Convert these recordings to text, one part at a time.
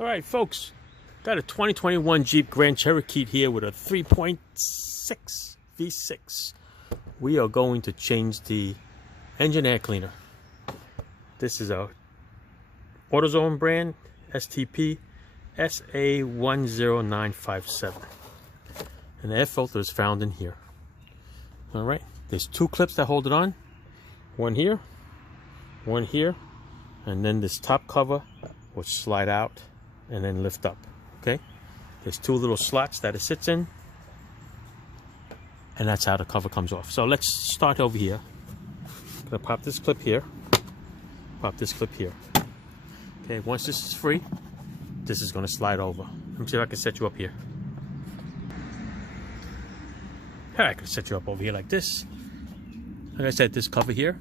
All right, folks, got a 2021 Jeep Grand Cherokee here with a 3.6 V6. We are going to change the engine air cleaner. This is a AutoZone brand STP SA10957. And the air filter is found in here. All right, there's two clips that hold it on. One here, and then this top cover will slide out and then lift up. Okay, there's two little slots that it sits in, and that's how the cover comes off. So let's start over here. I'm gonna pop this clip here, pop this clip here. Okay, once this is free, this is gonna slide over. Let me see if I can set you up here. All right, I can set you up over here like this. Like I said, this cover here,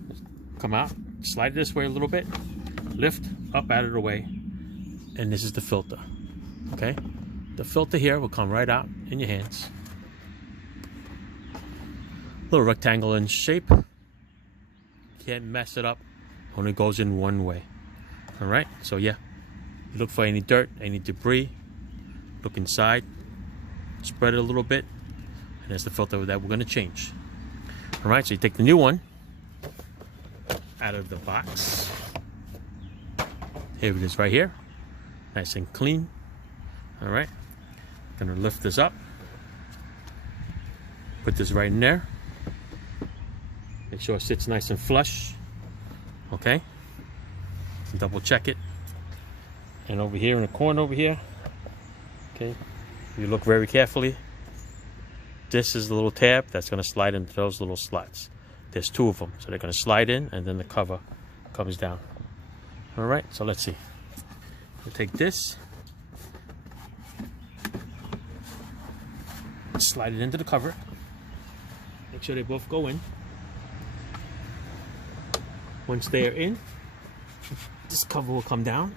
come out, slide this way a little bit, lift up out of the way, and this is the filter. Okay, the filter here will come right out in your hands. Little rectangle in shape. Can't mess it up. Only goes in one way. All right, so yeah, look for any dirt, any debris. Look inside, spread it a little bit, and that's the filter that we're going to change. All right, so you take the new one out of the box. Here it is right here, nice and clean. All right, gonna lift this up, put this right in there, make sure it sits nice and flush. Okay, double check it. And over here in the corner over here, okay, you look very carefully, this is the little tab that's going to slide into those little slots. There's two of them, so they're going to slide in and then the cover comes down. All right, so let's see. We'll take this, slide it into the cover, make sure they both go in. Once they are in, this cover will come down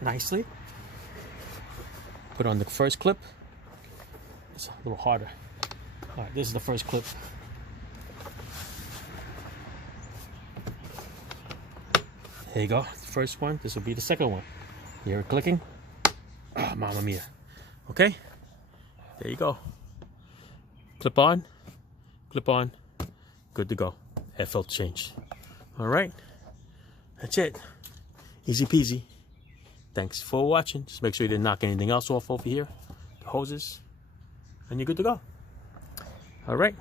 nicely. Put on the first clip. It's a little harder. All right, this is the first clip. There you go, the first one. This will be the second one. You hear it clicking? Ah, mamma mia. Okay, there you go. Clip on, good to go. Air filter change. All right, that's it. Easy peasy. Thanks for watching. Just make sure you didn't knock anything else off over here. The hoses, and you're good to go. All right.